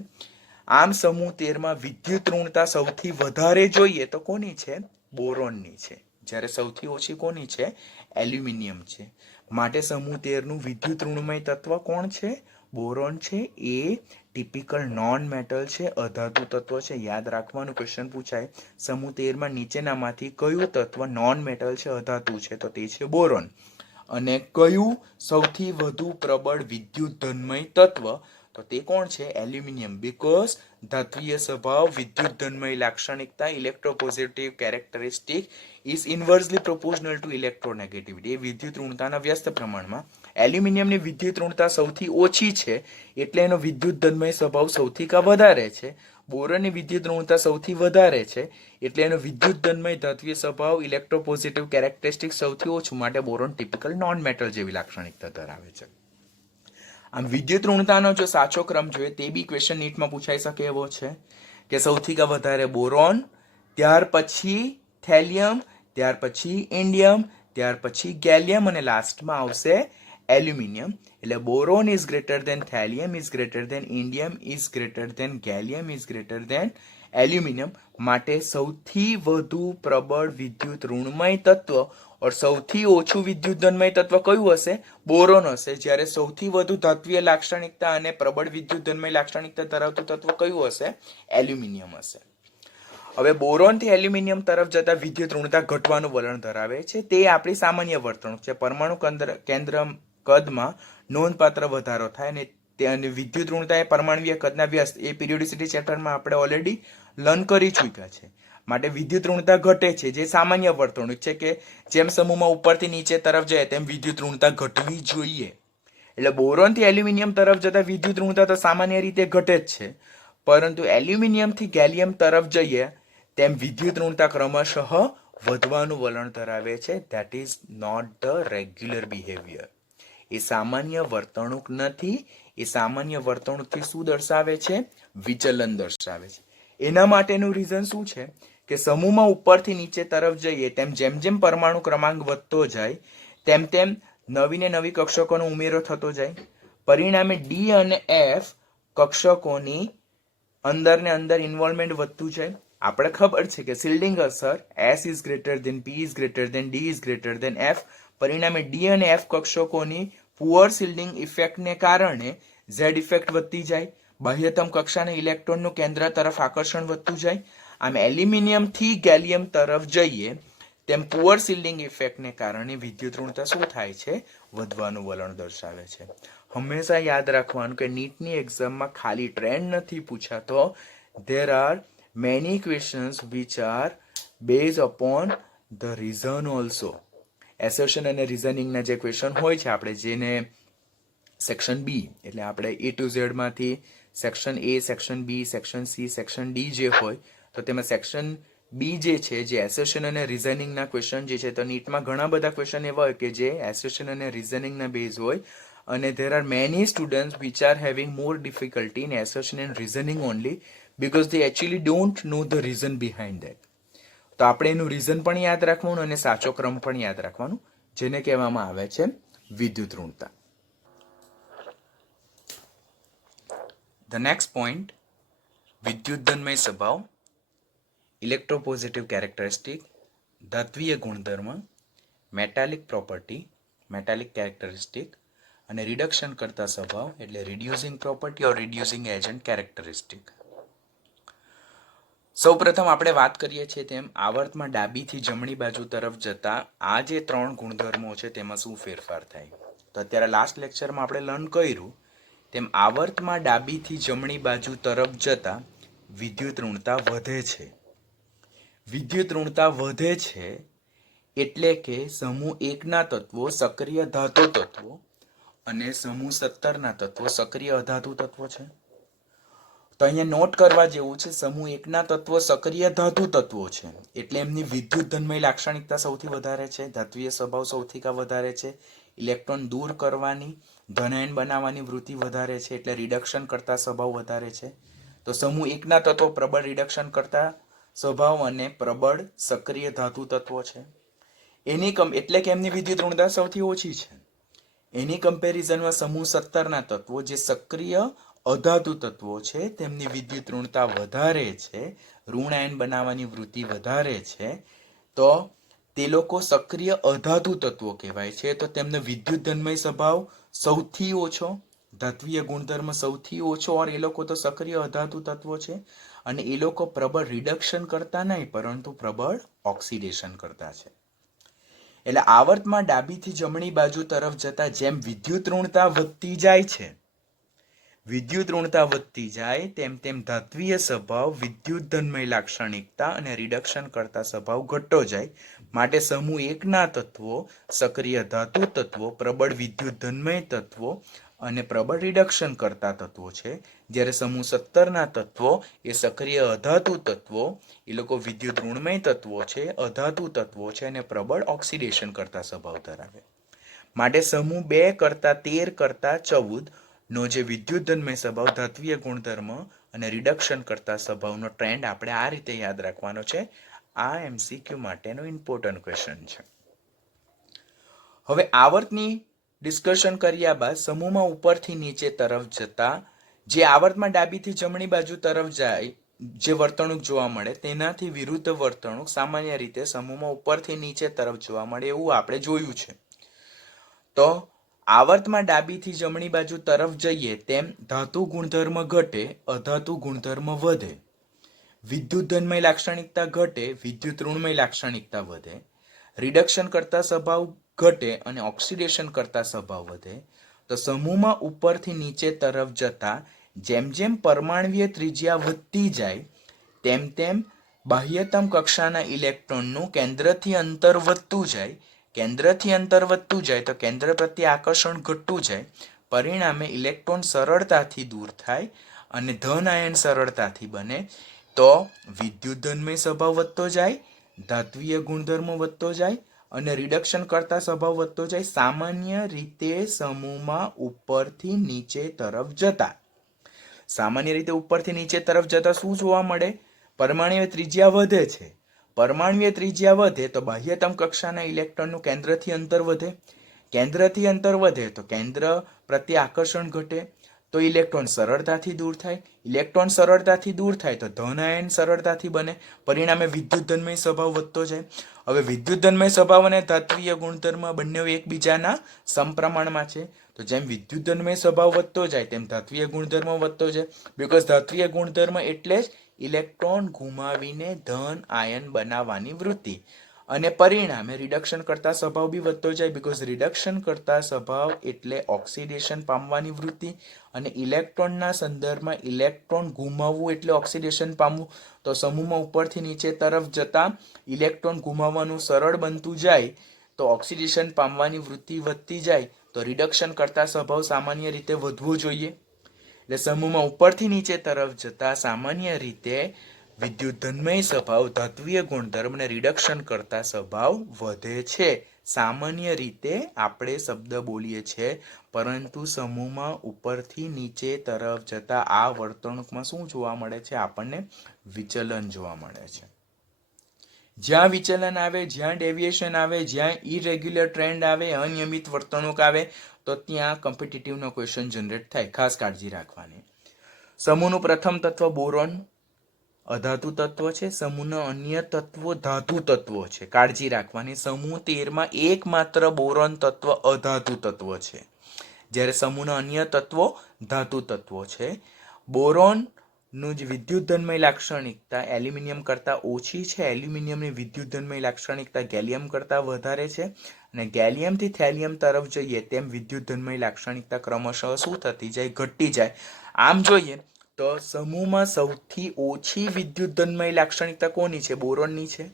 આમ સમૂહ 13માં વિદ્યુત ઋણતા સૌથી વધારે જોઈએ તો કોની છે? બોરોનની છે, જ્યારે સૌથી ઓછી કોની છે? એલ્યુમિનિયમ છે. માટે સમૂહ 13નું વિદ્યુત ઋણમય તત્વ કોણ છે? બોરોન છે. એ ટિપિકલ નોન મેટલ છે, અધાતુ તત્વ છે. યાદ રાખવાનું, ક્વેશ્ચન પૂછાય સમૂહ 13માં નીચેનામાંથી કયું તત્વ નોન મેટલ છે, અધાતુ છે, તો તે છે બોરોન. અને કયું સૌથી વધુ પ્રબળ વિદ્યુત ધનમય તત્વ? તો તે કોણ છે? એલ્યુમિનિયમ. બીકોઝ ધાત્વીય સ્વભાવ, વિદ્યુત ધનમય લાક્ષણિકતા, electropositive characteristic is inversely proportional to electronegativity. એ વિદ્યુત ઋણતાના વ્યસ્ત પ્રમાણમાં. એલ્યુમિનિયમની વિદ્યુત ઋણતા સૌથી ઓછી છે એટલે એનો વિદ્યુત ધનમય સ્વભાવ સૌથી વધારે છે. બોરોનની વિદ્યુત ઋણતા સૌથી વધારે છે એટલે એનો વિદ્યુત ધનમય ધાત્વીય સ્વભાવ, ઇલેક્ટ્રોપોઝિટિવ કેરેક્ટરિસ્ટિક સૌથી ઓછું, માટે બોરોન ટિપિકલ નોન મેટલ જેવી લાક્ષણિકતા ધરાવે છે. આમ વિદ્યુત ઋણતાનો જો સાચો ક્રમ જોઈએ તે બી ક્વેશ્ચન નીટમાં પૂછાઈ શકે એવો છે કે સૌથી વધારે બોરોન, ત્યાર પછી થેલિયમ, ત્યાર પછી ઇન્ડિયમ, ત્યાર પછી ગેલિયમ અને લાસ્ટમાં આવશે એલ્યુમિનિયમ. એટલે boron is greater than thallium is greater than indium is greater than gallium is greater than aluminium. માટે સૌથી વધુ પ્રબળ વિદ્યુત ઋણમય તત્વ और સૌથી ઓછું વિદ્યુત ધનમય તત્વ કયું હશે? બોરોન હશે. જ્યારે સૌથી વધુ ધાત્વીય લાક્ષણિકતા અને પ્રબળ વિદ્યુત ધનમય લાક્ષણિકતા ધરાવતું તત્વ કયું હશે? એલ્યુમિનિયમ હશે. હવે બોરોનથી એલ્યુમિનિયમ તરફ જતા વિદ્યુત ઋણતા ઘટવાનું વલણ ધરાવે છે. તે આપણી સામાન્ય વર્તણૂક છે. પરમાણુ કેન્દ્ર કદમાં નોંધપાત્ર વધારો થાય અને વિદ્યુત ઋણતા એ પરમાણુય કદના વ્યસ્ત, એ પીરિયોડિસિટી ચેપ્ટરમાં આપણે ઓલરેડી લર્ન કરી ચૂક્યા છે. માટે વિદ્યુત ઋણતા ઘટે છે, જે સામાન્ય વર્તણૂક છે કે જેમ સમૂહમાં ઉપરથી નીચે તરફ જાય તેમ વિદ્યુત ઋણતા ઘટવી જોઈએ. એટલે બોરોનથી એલ્યુમિનિયમ તરફ જતા વિદ્યુત ઋણતા તો સામાન્ય રીતે ઘટે જ છે, પરંતુ એલ્યુમિનિયમથી ગેલિયમ તરફ જઈએ તેમ વિદ્યુત ઋણતા ક્રમશઃ વધવાનું વલણ ધરાવે છે. That is not the regular behaviour. એ સામાન્ય વર્તણૂક નથી. એ સામાન્ય વર્તણૂકથી શું દર્શાવે છે? વિચલન દર્શાવે છે. એના માટેનું રીઝન શું છે કે સમૂહમાં ઉપરથી નીચે તરફ જઈએ તેમ જેમ જેમ પરમાણુ ક્રમાંક વધતો જાય તેમ તેમ નવી ને નવી કક્ષકોનો ઉમેરો થતો જાય. પરિણામે ડી અને એફ કક્ષકોની અંદર ને અંદર ઇન્વોલ્વમેન્ટ વધતું જાય. આપણે ખબર છે કે શિલ્ડિંગ અસર S is greater than P is greater than D is greater than F. પરિણામે ડી અને એફ કક્ષકોની પુઅર શિલ્ડિંગ ઇફેક્ટને કારણે Z ઇફેક્ટ વધતી જાય. બાહ્યતમ કક્ષાના ઇલેક્ટ્રોનનું કેન્દ્ર તરફ આકર્ષણ વધતું જાય. આમ એલ્યુમિનિયમ થી ગેલિયમ તરફ જઈએ તેમ પુઅર શિલ્ડિંગ ઇફેક્ટને કારણે વિદ્યુત ઋણતા શું થાય છે? વધવાનું વલણ દર્શાવે છે. હંમેશા યાદ રાખવાનું કે નીટની એક્ઝામમાં ખાલી ટ્રેન્ડ નથી પૂછાતો. There are many questions which are base upon the reason also. Assertion અને રીઝનિંગના જે ક્વેશ્ચન હોય છે, આપણે જેને સેક્શન બી એટલે આપણે A to Z માંથી section A, section B, section C, section D જે હોય, તો તેમાં સેક્શન બી જે છે, જે એસર્શન અને રીઝનિંગના ક્વેશ્ચન જે છે, તો નીટમાં ઘણા બધા ક્વેશ્ચન એવા હોય કે જે એસર્શન અને રીઝનિંગના બેઝ હોય, અને there are many students which are having more difficulty in assertion and reasoning only because they actually don't know the reason behind that. તો આપણે એનું રીઝન પણ યાદ રાખવાનું અને સાચો ક્રમ પણ યાદ રાખવાનું, જેને કહેવામાં આવે છે વિદ્યુત ઋણતા. The next point, વિદ્યુતધનમય સ્વભાવ, ઇલેક્ટ્રોપોઝિટિવ કેરેક્ટરિસ્ટિક, ધાત્વીય ગુણધર્મ, મેટાલિક પ્રોપર્ટી, મેટાલિક કેરેક્ટરિસ્ટિક, અને રિડક્શન કરતા સ્વભાવ એટલે રિડ્યુસિંગ પ્રોપર્ટી ઓર રિડ્યુસિંગ એજન્ટ કેરેક્ટરિસ્ટિક. સૌપ્રથમ આપણે વાત કરીએ છીએ તેમ આવર્તમાં ડાબીથી જમણી બાજુ તરફ જતા આ જે 3 ગુણધર્મો છે તેમાં શું ફેરફાર થાય. તો અત્યારે લાસ્ટ લેક્ચરમાં આપણે લર્ન કર્યું તેમ આવર્તમાં ડાબીથી જમણી બાજુ તરફ જતા વિદ્યુત ઋણતા વધે છે. વિદ્યુત ઋણતા વધે છે એટલે કે સમૂહ 1ના તત્વો સક્રિય ધાતુ તત્વો અને સમૂહ 17ના તત્વો સક્રિય અધાતુ તત્વો છે. તો અહીંયા નોટ કરવા જેવું છે, સમૂહ 1ના તત્વો સક્રિય ધાતુ તત્વો છે એટલે એમની વિદ્યુત ધનમય લાક્ષણિકતા સૌથી વધારે છે, ધાત્વીય સ્વભાવ સૌથી વધારે છે, ઇલેક્ટ્રોન દૂર કરવાની, ધનાયન બનાવવાની વૃત્તિ વધારે છે એટલે રિડક્શન કરતા સ્વભાવ વધારે છે. તો સમૂહ 1ના તત્વો પ્રબળ રિડક્શન કરતા સ્વભાવ અને પ્રબળ સક્રિય ધાતુ તત્વો છે. એટલે કે એમની વિદ્યુત ઋણતા સૌથી ઓછી છે. એની કમ્પેરિઝનમાં સમૂહ 17ના તત્વો જે સક્રિય અધાતુ તત્વો છે તેમની વિદ્યુત ઋણતા વધારે છે, ઋણ આયન બનાવવાની વૃત્તિ વધારે છે. તો તે લોકો સક્રિય અધાતુ તત્વો કહેવાય છે. તો તેમનો વિદ્યુત ધનમય સ્વભાવ સૌથી ઓછો, ધાત્વીય ગુણધર્મ સૌથી ઓછો, और એ લોકો તો સક્રિય અધાતુ તત્વો છે અને એ લોકો પ્રબળ રિડક્શન કરતા નહીં પરંતુ પ્રબળ ઓક્સિડેશન કરતા છે. એટલે આવર્તમાં ડાબીથી જમણી બાજુ તરફ જતા જેમ વિદ્યુત ઋણતા વધતી જાય છે, વિદ્યુત ઋણતા વધતી જાય તેમ તેમ ધાત્વીય સ્વભાવ, વિદ્યુત ધનમય લાક્ષણિકતા અને રિડક્શન કરતા સ્વભાવ ઘટતો જાય. માટે સમૂહ 1ના તત્વો સક્રિય ધાતુ તત્વો, પ્રબળ વિદ્યુત ધનમય તત્વો અને પ્રબળ રિડક્શન કરતા તત્વો છે, જ્યારે સમૂહ 17ના તત્વો એ સક્રિય અધાતુ તત્વો, એ લોકો વિદ્યુત ઋણમય તત્વો છે, અધાતુ તત્વો છે અને પ્રબળ ઓક્સિડેશન કરતા સ્વભાવ ધરાવે. માટે સમૂહ 2 કરતા 13 કરતા 14 નો જે વિદ્યુત ધનમય સ્વભાવ, ધાત્વીય ગુણધર્મ અને રિડક્શન કરતા સ્વભાવનો ટ્રેન્ડ આપણે આ રીતે યાદ રાખવાનો છે. આ MCQ માટેનો ઇમ્પોર્ટન્ટ ક્વેશ્ચન છે. હવે આવર્તની ડિસ્કશન કર્યા બાદ સમૂહમાં ઉપરથી નીચે તરફ જતા જે આવર્તમાં ડાબીથી જમણી બાજુ તરફ જાય જે વર્તણૂક જોવા મળે તેનાથી વિરુદ્ધ વર્તણૂક સામાન્ય રીતે સમૂહમાં ઉપરથી નીચે તરફ જોવા મળે એવું આપણે જોયું છે. તો આવર્તમાં ડાબીથી જમણી બાજુ તરફ જઈએ તેમ ધાતુ ગુણધર્મ ઘટે, અધાતુ ગુણધર્મ વધે, વિદ્યુત ધનમય લાક્ષણિકતા ઘટે, વિદ્યુત ઋણમય લાક્ષણિકતા વધે, રિડક્શન કરતા સ્વભાવ ઘટે અને ઓક્સિડેશન કરતા સ્વભાવ વધે. તો સમૂહમાં ઉપરથી નીચે તરફ જતા જેમ જેમ પરમાણ્વીય ત્રિજ્યા વધતી જાય તેમ તેમ બાહ્યતમ કક્ષાના ઇલેક્ટ્રોનનું કેન્દ્રથી અંતર વધતું જાય. કેન્દ્રથી અંતર વધતું જાય તો કેન્દ્ર પ્રત્યે આકર્ષણ ઘટતું જાય. પરિણામે ઇલેક્ટ્રોન સરળતાથી દૂર થાય અને ધન આયન સરળતાથી બને. તો વિદ્યુત ધનમય સ્વભાવ વધતો જાય, ધાત્વીય ગુણધર્મો વધતો જાય અને રિડક્શન કરતા સ્વભાવ વધતો જાય. સામાન્ય રીતે સમૂહમાં ઉપરથી નીચે તરફ જતા શું જોવા મળે? પરમાણ્વીય ત્રિજ્યા વધે છે. પરમાણ્વીય ત્રિજ્યા વધે તો બાહ્યતમ કક્ષાના ઇલેક્ટ્રોનનું કેન્દ્રથી અંતર વધે. કેન્દ્રથી અંતર વધે તો કેન્દ્ર પ્રત્યે આકર્ષણ ઘટે, તો ઇલેક્ટ્રોન સરળતાથી દૂર થાય. ઇલેક્ટ્રોન સરળતાથી દૂર થાય તો ધન આયન સરળતાથી બને. પરિણામે વિદ્યુત ધનમય સ્વભાવ વધતો જાય. હવે વિદ્યુત ધનમય સ્વભાવ અને ધાત્વીય ગુણધર્મ બંને એકબીજાના સમપ્રમાણમાં છે. તો જેમ વિદ્યુત ધનમય સ્વભાવ વધતો જાય તેમ ધાત્વીય ગુણધર્મ વધતો જાય. બીકોઝ ધાત્વીય ગુણધર્મ એટલે જ ઇલેક્ટ્રોન ગુમાવીને ધન આયન બનાવવાની વૃત્તિ. અને પરિણામે રિડક્શન કરતા સ્વભાવ બી વધતો જાય, બીકોઝ રિડક્શન કરતા સ્વભાવ એટલે ઓક્સિડેશન પામવાની વૃત્તિ, અને ઇલેક્ટ્રોનના સંદર્ભમાં ઇલેક્ટ્રોન ગુમાવવું એટલે ઓક્સિડેશન પામવું. તો સમૂહમાં ઉપરથી નીચે તરફ જતા ઇલેક્ટ્રોન ગુમાવવાનું સરળ બનતું જાય, તો ઓક્સિડેશન પામવાની વૃત્તિ વધતી જાય, તો રિડક્શન કરતા સ્વભાવ સામાન્ય રીતે વધવો જોઈએ. એટલે સમૂહમાં ઉપરથી નીચે તરફ જતા સામાન્ય રીતે વિદ્યુતધન્મય સ્વભાવ, ધાત્વીય ગુણધર્મ અને રિડક્શન કરતા સ્વભાવ વધે છે. સામાન્ય રીતે આપણે શબ્દ બોલીએ છીએ, પરંતુ સમૂહમાં ઉપરથી નીચે તરફ જતા આ વર્તણૂકમાં શું જોવા મળે છે? આપણને વિચલન જોવા મળે છે. જ્યાં વિચલન આવે, જ્યાં ડેવિએશન આવે, જ્યાં ઇરેગ્યુલર ટ્રેન્ડ આવે, અનિયમિત વર્તણૂક આવે, તો ત્યાં કોમ્પિટિટિવનો ક્વેશ્ચન જનરેટ થાય. ખાસ કાળજી રાખવાની. સમૂહનું પ્રથમ તત્વ બોરોન અધાતુ તત્વ છે. સમૂહના અન્ય તત્વો ધાતુ તત્વો છે. કાળજી રાખવાની. સમૂહ 13માં એકમાત્ર બોરોન તત્વ અધાતુ તત્વ છે, જ્યારે સમૂહના અન્ય તત્વો ધાતુ તત્વો છે. બોરોનનું જ વિદ્યુતધન્મય લાક્ષણિકતા એલ્યુમિનિયમ કરતાં ઓછી છે. એલ્યુમિનિયમની વિદ્યુતધન્મય લાક્ષણિકતા ગેલિયમ કરતાં વધારે છે. અને ગેલિયમથી થેલિયમ તરફ જઈએ તેમ વિદ્યુતધન્મય લાક્ષણિકતા ક્રમશઃ શું થતી જાય? ઘટતી જાય. આમ જોઈએ તો સમૂહમાં સૌથી ઓછી વિદ્યુતધન્મય લાક્ષણિકતા કોની છે? બોરોનની છે.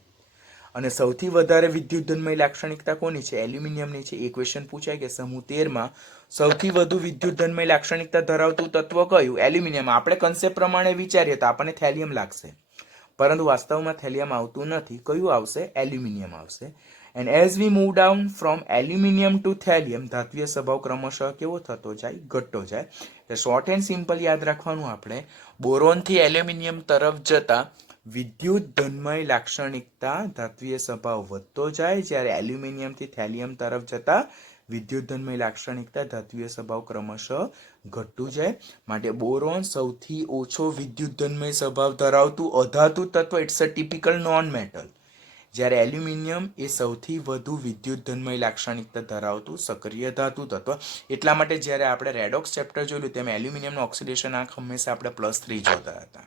અને સૌથી વધારે વિદ્યુતધન્મય લાક્ષણિકતા કોની છે? એલ્યુમિનિયમની છે. એ ક્વેશ્ચન પૂછાય કે સમૂહ 13માં સૌથી વધુ વિદ્યુતધન્મય લાક્ષણિકતા ધરાવતું તત્વ કયું? એલ્યુમિનિયમ. આપણે કન્સેપ્ટ પ્રમાણે વિચારીએ તો આપણને થેલિયમ લાગશે, પરંતુ વાસ્તવમાં થેલિયમ આવતું નથી. કયું આવશે? એલ્યુમિનિયમ આવશે. And as we move down from aluminium to thallium, ધાત્વીય સ્વભાવ ક્રમશઃ કેવો થતો જાય? ઘટતો જાય. એટલે શોર્ટ એન્ડ સિમ્પલ યાદ રાખવાનું આપણે, બોરોનથી એલ્યુમિનિયમ તરફ જતા વિદ્યુતધન્મય લાક્ષણિકતા ધાત્વીય સ્વભાવ વધતો જાય, જ્યારે એલ્યુમિનિયમથી થેલિયમ તરફ જતા વિદ્યુતધન્મય લાક્ષણિકતા ધાત્વીય સ્વભાવ ક્રમશઃ ઘટતું જાય. માટે બોરોન સૌથી ઓછો વિદ્યુતધન્મય સ્વભાવ ધરાવતું અધાતુ તત્વ, it's a typical non metal, જ્યારે એલ્યુમિનિયમ એ સૌથી વધુ વિદ્યુતધન્મય લાક્ષણિકતા ધરાવતું સક્રિય ધાતુ તત્વ. એટલા માટે જ્યારે આપણે રેડોક્સ ચેપ્ટર જોયું તેમાં એલ્યુમિનિયમનું ઓક્સિડેશન આંક હંમેશા આપણે +3 જોતા હતા.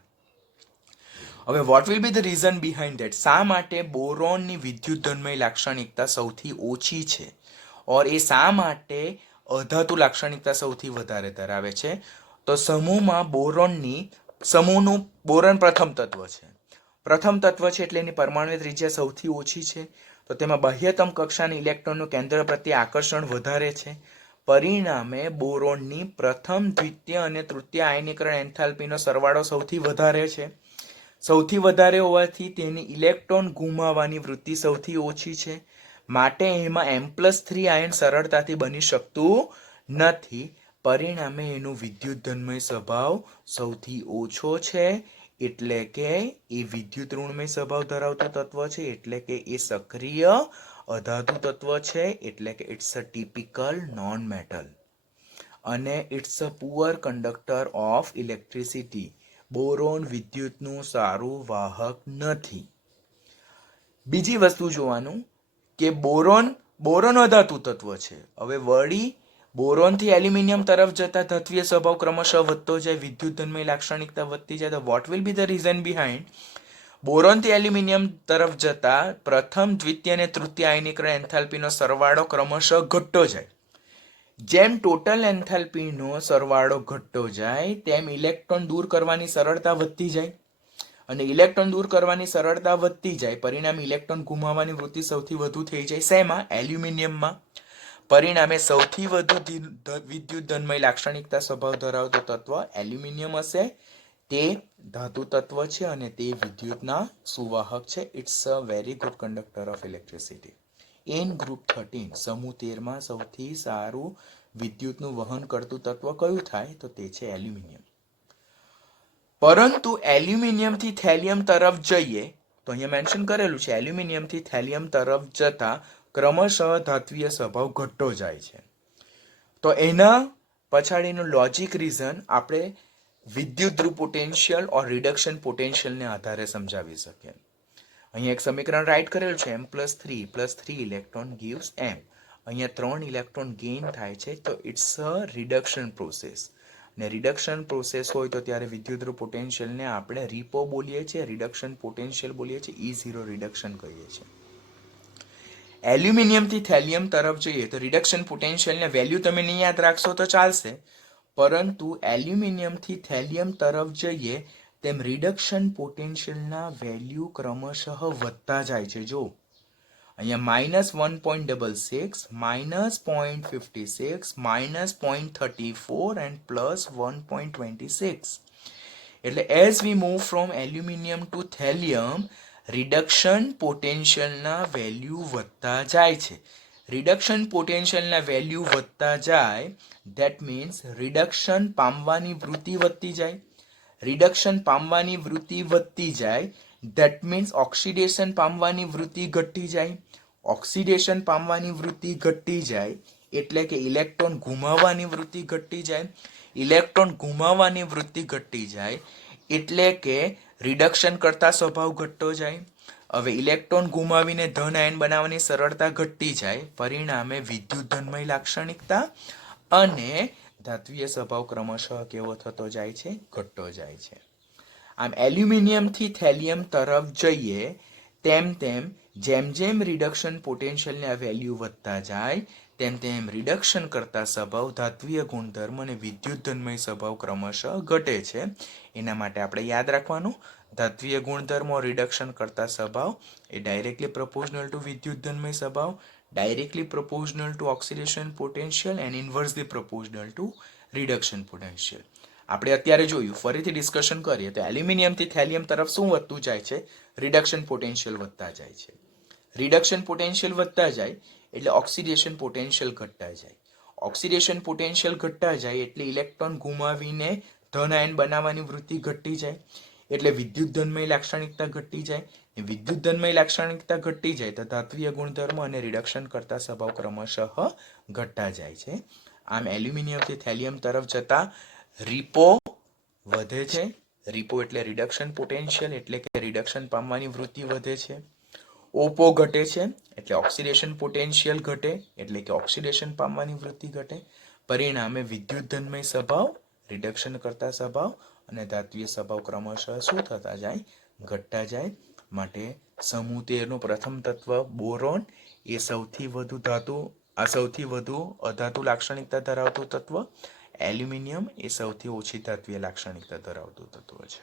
હવે vote will be the reason behind that? શા માટે બોરોનની વિદ્યુતધન્મય લાક્ષણિકતા સૌથી ઓછી છે, ઓર એ શા માટે અધાતુ લાક્ષણિકતા સૌથી વધારે ધરાવે છે? તો સમૂહમાં સમૂહનું બોરોન પ્રથમ તત્વ છે. પ્રથમ તત્વ છે એટલે એની પરમાણુ ત્રિજ્યા સૌથી ઓછી છે. તો તેમાં બાહ્યતમ કક્ષાના ઇલેક્ટ્રોનનું કેન્દ્ર પ્રત્યે આકર્ષણ વધારે છે. પરિણામે બોરોનની પ્રથમ, દ્વિતીય અને તૃતીય આયનીકરણ એન્થાલ્પીનો સરવાળો સૌથી વધારે છે. સૌથી વધારે હોવાથી તેની ઇલેક્ટ્રોન ગુમાવવાની વૃત્તિ સૌથી ઓછી છે. માટે એમાં M+3 આયન સરળતાથી બની શકતું નથી. પરિણામે એનો વિદ્યુતધન્મય સ્વભાવ સૌથી ઓછો છે. એટલે કે એ વિદ્યુત ઋણમય સ્વભાવ ધરાવતું તત્વ છે, એટલે કે એ સક્રિય અધાતુ તત્વ છે, એટલે કે it's a typical non metal, અને it's a poor conductor of electricity. Boron વિદ્યુતનું સારું વાહક નથી. બીજી વસ્તુ જોવાનું કે બોરોન અધાતુ તત્વ છે. હવે વળી બોરોનથી એલ્યુમિનિયમ તરફ જતા ધાત્વીય સ્વભાવ ક્રમશઃ વધતો જાય, વિદ્યુતધન્મય લાક્ષણિકતા વધતી જાય. તો what will be the reason behind? બોરોનથી એલ્યુમિનિયમ તરફ જતા પ્રથમ, દ્વિતીય અને તૃતીય આયનીકરણ એન્થાલ્પીનો સરવાળો ક્રમશઃ ઘટતો જાય. જેમ ટોટલ એન્થાલ્પીનો સરવાળો ઘટતો જાય તેમ ઇલેક્ટ્રોન દૂર કરવાની સરળતા વધતી જાય, અને ઇલેક્ટ્રોન દૂર કરવાની સરળતા વધતી જાય, પરિણામે ઇલેક્ટ્રોન ગુમાવવાની વૃત્તિ સૌથી વધુ થઈ જાય. શેમાં? એલ્યુમિનિયમમાં. પરિણામે સૌથી વધુ વિદ્યુતધન્મય લાક્ષણિકતા સ્વભાવ ધરાવતું તત્વ એલ્યુમિનિયમ હશે. તે ધાતુ તત્વ છે અને તે વિદ્યુતના સુવાહક છે. It's a very good conductor of electricity. In group 13 સમૂહ 13માં સૌથી સારું વિદ્યુતનું વહન કરતું તત્વ કયું થાય? તો તે છે એલ્યુમિનિયમ. પરંતુ એલ્યુમિનિયમથી થેલિયમ તરફ જઈએ તો અહીંયા મેન્શન કરેલું છે, એલ્યુમિનિયમથી થેલિયમ તરફ જતા ક્રમશઃ ધાત્વીય સ્વભાવ ઘટતો જાય છે. તો એના પછાડીનું લોજિક રીઝન આપણે વિદ્યુત ધ્રુવ પોટેન્શિયલ ઓર રિડક્શન પોટેન્શિયલને આધારે સમજાવી શકીએ. અહીંયા એક સમીકરણ રાઇટ કરેલું છે, M+3 ઇલેક્ટ્રોન ગીવ્સ M. અહીંયા 3 ઇલેક્ટ્રોન ગેઇન થાય છે, તો ઇટ્સ અ રિડક્શન પ્રોસેસ. ને રિડક્શન પ્રોસેસ હોય તો ત્યારે વિદ્યુત ધ્રુવ પોટેન્શિયલને આપણે રીપો બોલીએ છીએ, રિડક્શન પોટેન્શિયલ બોલીએ છીએ, E0 રિડક્શન કહીએ છીએ. એલ્યુમિનિયમથી થેલિયમ તરફ જઈએ તો રિડક્શન પોટેન્શિયલને વેલ્યુ તમે નહીં યાદ રાખશો તો ચાલશે, પરંતુ એલ્યુમિનિયમથી થેલિયમ તરફ જઈએ તેમ રિડક્શન પોટેન્શિયલના વેલ્યુ ક્રમશઃ વધતા જાય છે. જો અહીંયા -1.66, -0.56, -0.34 એન્ડ +1.26. એટલે as we move from aluminium to thallium reduction પોટેન્શિયલના વેલ્યુ વધતા જાય છે. રિડક્શન પોટેન્શિયલના વેલ્યુ વધતા જાય ધેટ મીન્સ રિડક્શન પામવાની વૃત્તિ વધતી જાય. રિડક્શન પામવાની વૃત્તિ વધતી જાય ધેટ મીન્સ ઓક્સિડેશન પામવાની વૃત્તિ ઘટતી જાય. ઓક્સિડેશન પામવાની વૃત્તિ ઘટતી જાય એટલે કે ઇલેક્ટ્રોન ગુમાવવાની વૃત્તિ ઘટતી જાય. ઇલેક્ટ્રોન ગુમાવવાની વૃત્તિ ઘટતી જાય એટલે કે રિડક્શન કરતા સ્વભાવ ઘટતો જાય. હવે ઇલેક્ટ્રોન ગુમાવીને ધન આયન બનાવવાની સરળતા ઘટતી જાય, પરિણામે વિદ્યુત ધનમય લાક્ષણિકતા અને ધાત્વીય સ્વભાવ ક્રમશઃ કેવો થતો જાય છે? ઘટતો જાય છે. આમ એલ્યુમિનિયમથી થેલિયમ તરફ જઈએ તેમ તેમ જેમ જેમ રિડક્શન પોટેન્શિયલના વેલ્યુ વધતા જાય તેમ તેમ રિડક્શન કરતા સ્વભાવ, ધાત્વીય ગુણધર્મ અને વિદ્યુત ધનમય સ્વભાવ ક્રમશઃ ઘટે છે. એના માટે આપણે યાદ રાખવાનું, ધાત્વીય ગુણધર્મો રિડક્શન કરતા સ્વભાવ એ ડાયરેક્ટલી પ્રપોઝનલ ટુ વિદ્યુત ધનમય સ્વભાવ, directly proportional to oxidation potential and inversely proportional to reduction potential. આપણે અત્યારે જોયું, ફરીથી ડિસ્કશન કરીએ તો એલ્યુમિનિયમથી થેલિયમ તરફ શું વધતું જાય છે? રિડક્શન પોટેન્શિયલ વધતા જાય છે. રિડક્શન પોટેન્શિયલ વધતા જાય એટલે ઓક્સિડેશન પોટેન્શિયલ ઘટતા જાય. ઓક્સિડેશન પોટેન્શિયલ ઘટતા જાય એટલે ઇલેક્ટ્રોન ગુમાવીને ધન આયન બનાવવાની વૃત્તિ ઘટતી જાય એટલે વિદ્યુત ધનમય લાક્ષણિકતા ઘટતી જાય. વિદ્યુત ધનમય લાક્ષણિકતા ઘટતી જાય તો ધાત્વીય ગુણધર્મ અને રિડક્શન કરતા સ્વભાવ ક્રમશઃ ઘટતા જાય છે. આમ એલ્યુમિનિયમથી થેલિયમ તરફ જતા રીપો વધે છે. રીપો એટલે રિડક્શન પોટેન્શિયલ એટલે કે રિડક્શન પામવાની વૃત્તિ વધે છે. ઓપો ઘટે છે એટલે ઓક્સિડેશન પોટેન્શિયલ ઘટે એટલે કે ઓક્સિડેશન પામવાની વૃત્તિ ઘટે. પરિણામે વિદ્યુત ધનમય સ્વભાવ, રિડક્શન કરતા સ્વભાવ અને ધાત્વીય સ્વભાવ ક્રમશઃ શું થતા જાય? ઘટતા જાય. માટે સમૂહ 13 નું પ્રથમ તત્વ બોરોન એ સૌથી વધુ અધાતુ લાક્ષણિકતા ધરાવતું તત્વ. એલ્યુમિનિયમ એ સૌથી ઓછી ધાત્વીય લાક્ષણિકતા ધરાવતું તત્વ છે.